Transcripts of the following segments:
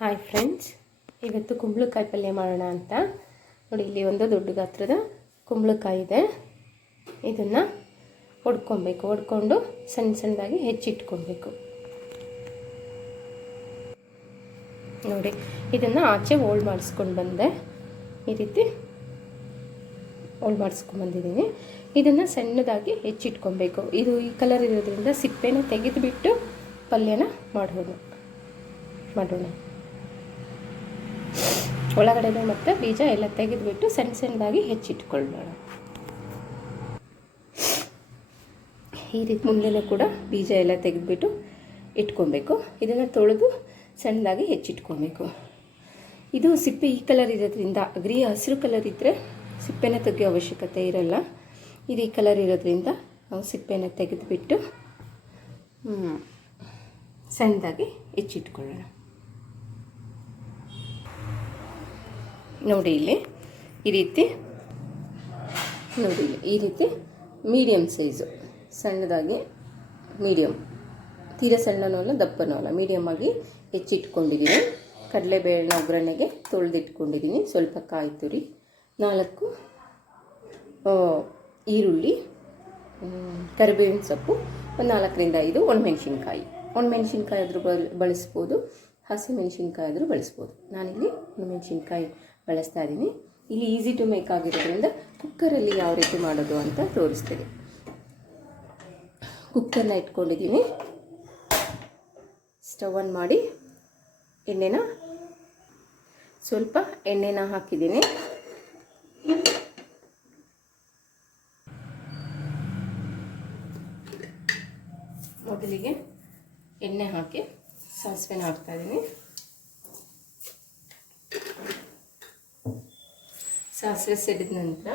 Hi friends, ಇವತ್ತು ಕುಂಬಳಕಾಯಿ ಪಲ್ಯ ಮಾಡೋಣ ಅಂತ ನೋಡಿ. ಇಲ್ಲಿ ಒಂದು ದೊಡ್ಡ ಗಾತ್ರದ ಕುಂಬಳಕಾಯಿ ಇದೆ. ಇದನ್ನು ಹೊಡ್ಕೊಂಡು ಸಣ್ಣ ಸಣ್ಣದಾಗಿ ಹೆಚ್ಚಿಟ್ಕೊಬೇಕು. ನೋಡಿ, ಇದನ್ನು ಆಚೆ ಓಲ್ಡ್ ಮಾಡಿಸ್ಕೊಂಡು ಬಂದೆ. ಈ ರೀತಿ ಓಲ್ಡ್ ಮಾಡಿಸ್ಕೊಂಡು ಬಂದಿದ್ದೀನಿ. ಇದನ್ನು ಸಣ್ಣದಾಗಿ ಹೆಚ್ಚಿಟ್ಕೊಬೇಕು. ಇದು ಈ ಕಲರ್ ಇರೋದ್ರಿಂದ ಸಿಪ್ಪೆನ ತೆಗೆದುಬಿಟ್ಟು ಪಲ್ಯನ ಮಾಡೋಣ. ಒಳಗಡೆ ಮತ್ತು ಬೀಜ ಎಲ್ಲ ತೆಗೆದುಬಿಟ್ಟು ಸಣ್ಣದಾಗಿ ಹೆಚ್ಚಿಟ್ಕೊಳ್ಳೋಣ. ಈ ರೀತಿ ಮುಂದೆನೂ ಕೂಡ ಬೀಜ ಎಲ್ಲ ತೆಗೆದುಬಿಟ್ಟು ಇಟ್ಕೊಬೇಕು. ಇದನ್ನು ತೊಳೆದು ಸಣ್ಣದಾಗಿ ಹೆಚ್ಚಿಟ್ಕೊಬೇಕು. ಇದು ಸಿಪ್ಪೆ ಈ ಕಲರ್ ಇರೋದ್ರಿಂದ, ಹಸಿರು ಕಲರ್ ಇದ್ದರೆ ಸಿಪ್ಪೆನ ತೆಗೆಯೋ ಅವಶ್ಯಕತೆ ಇರಲ್ಲ. ಇದು ಈ ಕಲರ್ ಇರೋದ್ರಿಂದ ನಾವು ಸಿಪ್ಪೆನ ತೆಗೆದುಬಿಟ್ಟು ಸಣ್ಣದಾಗಿ ಹೆಚ್ಚಿಟ್ಕೊಳ್ಳೋಣ. ನೋಡಿ, ಇಲ್ಲಿ ಈ ರೀತಿ ಮೀಡಿಯಮ್ ಸೈಜು, ಸಣ್ಣದಾಗಿ ಮೀಡಿಯಮ್, ತೀರ ಸಣ್ಣನೂ ಅಲ್ಲ ದಪ್ಪನೂ ಅಲ್ಲ, ಮೀಡಿಯಮ್ ಆಗಿ ಹೆಚ್ಚಿಟ್ಕೊಂಡಿದ್ದೀನಿ. ಕಡಲೆಬೇಳೆನ ಒಗ್ಗರಣೆಗೆ ತೊಳೆದಿಟ್ಕೊಂಡಿದ್ದೀನಿ. ಸ್ವಲ್ಪ ಕಾಯಿ ತುರಿ, 4 ಈರುಳ್ಳಿ, ಕರಿಬೇವಿನ ಸೊಪ್ಪು, ಒಂದು 4ರಿಂದ 5 ಒಣಮೆಣಸಿನ್ಕಾಯಿ ಆದರೂ ಬಳಸ್ಬೋದು, ಹಸಿಮೆಣಸಿನ್ಕಾಯಿ ಆದರೂ ಬಳಸ್ಬೋದು. ನಾನಿಲ್ಲಿ ಒಣಮೆಣಸಿನ್ಕಾಯಿ ಬಳಸ್ತಾ ಇದ್ದೀನಿ. ಇಲ್ಲಿ ಈಸಿ ಟು ಮೇಕ್ ಆಗಿರೋದ್ರಿಂದ ಕುಕ್ಕರಲ್ಲಿ ಯಾವ ರೀತಿ ಮಾಡೋದು ಅಂತ ತೋರಿಸ್ತೀನಿ. ಕುಕ್ಕರ್ನ ಇಟ್ಕೊಂಡಿದ್ದೀನಿ. ಸ್ಟವ್ ಆನ್ ಮಾಡಿ ಸ್ವಲ್ಪ ಎಣ್ಣೆನ ಹಾಕಿದ್ದೀನಿ. ಮೊದಲಿಗೆ ಎಣ್ಣೆ ಹಾಕಿ ಸಾಸಿವೆನ ಹಾಕ್ತಾಯಿದ್ದೀನಿ. ಸಾಸಿವೆ ಸಿಡಿದ ನಂತರ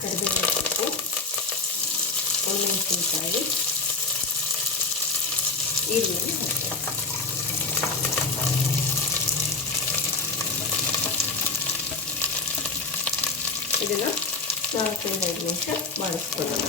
ಕರಿಬೇವಿನ ಸೊಪ್ಪು, ಒಣಮೆಣಸಿನಕಾಯಿ, ಈರುಳ್ಳಿ ಇದನ್ನು 4ರಿಂದ 5 ನಿಮಿಷ ಮಾಡಿಸ್ಕೊಳ್ಳೋಣ.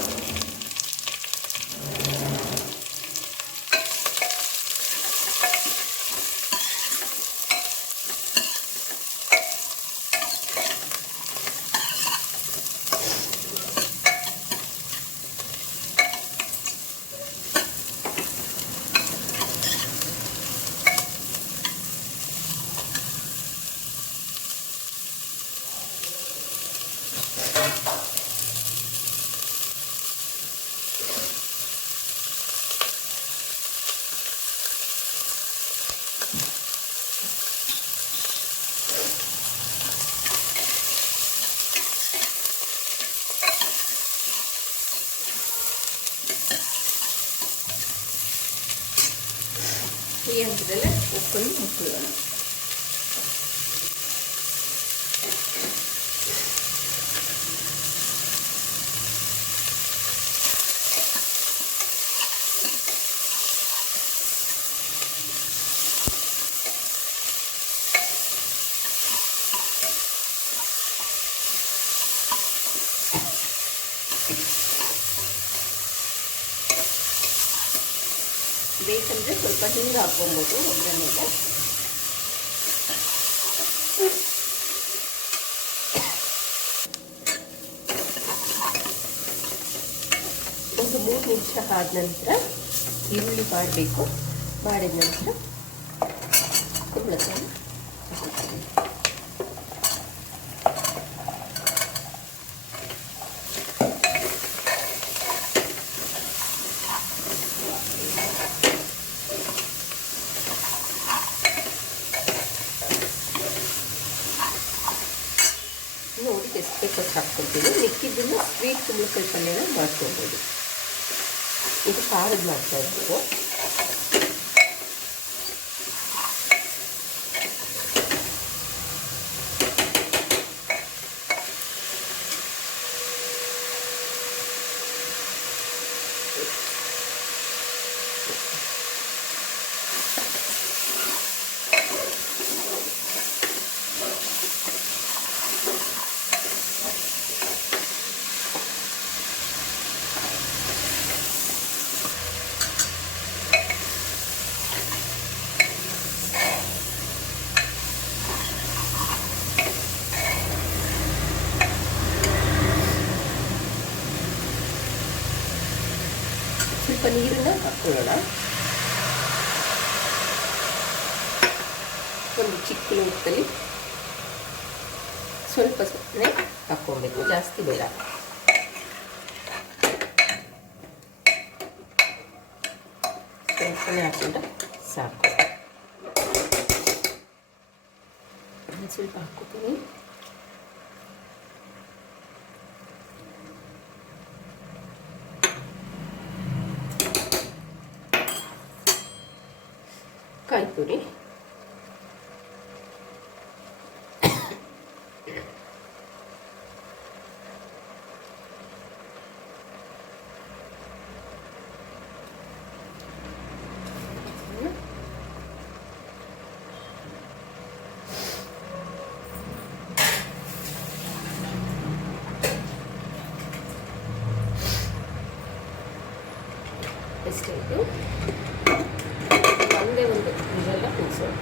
ಈ ಹಂತದಲ್ಲೇ ಉಪ್ಪನ್ನು ಹಾಕೊಳ್ಳೋಣ. ಬೇಕಂದರೆ ಸ್ವಲ್ಪ ಹಿಂಗೆ ಹಾಕ್ಕೊಬೋದು ಒಗ್ಗರಣೆಗೆ. ಒಂದು 3 ನಿಮಿಷ ಆದ ನಂತರ ಈರುಳ್ಳಿ ಬಾಡಬೇಕು. ಬಾಡಿದ ನಂತರ ಕುಂಬಳಕಾಯಿ ನೋಡಿ ಎಷ್ಟು ಬೇಕೋ ಹಾಕ್ಕೊಳ್ತೀನಿ. ಮಿಕ್ಕಿದ್ದನ್ನು ಸ್ವೀಟ್ ಕುಂಬಳಕಾಯಿ ಪಲ್ಯನ ಮಾಡ್ಕೊಬೋದು. ಇದು ಖಾರದ ಮಾಡ್ತಾ ಇರ್ಬೋದು. ಸ್ವಲ್ಪ ನೀರನ್ನು ಹಾಕ್ಕೊಳ್ಳೋಣ. ಒಂದು ಚಿಕ್ಕ ಲೋಟದಲ್ಲಿ ಸ್ವಲ್ಪ ಸ್ವಲ್ಪನೇ ಹಾಕ್ಕೊಳ್ಬೇಕು, ಜಾಸ್ತಿ ಬೇಡ. ಸ್ವಲ್ಪನೇ ಹಾಕ್ಕೊಂಡ್ರೆ ಸಾಕು. ಸ್ವಲ್ಪ ಹಾಕ್ಕೊತೀನಿ. ಕಾಯಿ ತುರಿ, ಎಷ್ಟಾಯಿತು ಒಂದೇ ಒಂದು ಇದೆಲ್ಲ ಕೂರಿಸೋಣ.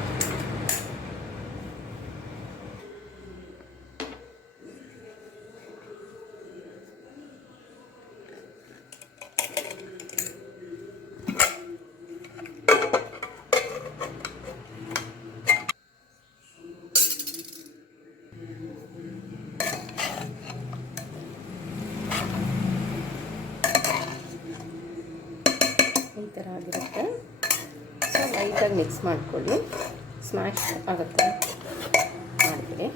ಈ ಥರ ಆಗಿರುತ್ತೆ. ಸೊ ಲೈಟಾಗಿ ಮಿಕ್ಸ್ ಮಾಡಿಕೊಳ್ಳಿ, ಸ್ಮ್ಯಾಶ್ ಆಗುತ್ತೆ ಮಾಡಿದರೆ.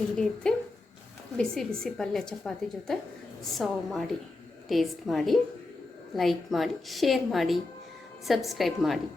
ಈ ರೀತಿ ಬಿಸಿ ಬಿಸಿ ಪಲ್ಯ ಚಪಾತಿ ಜೊತೆ ಸರ್ವ್ ಮಾಡಿ, ಟೇಸ್ಟ್ ಮಾಡಿ, ಲೈಕ್ ಮಾಡಿ, ಶೇರ್ ಮಾಡಿ, ಸಬ್ಸ್ಕ್ರೈಬ್ ಮಾಡಿ.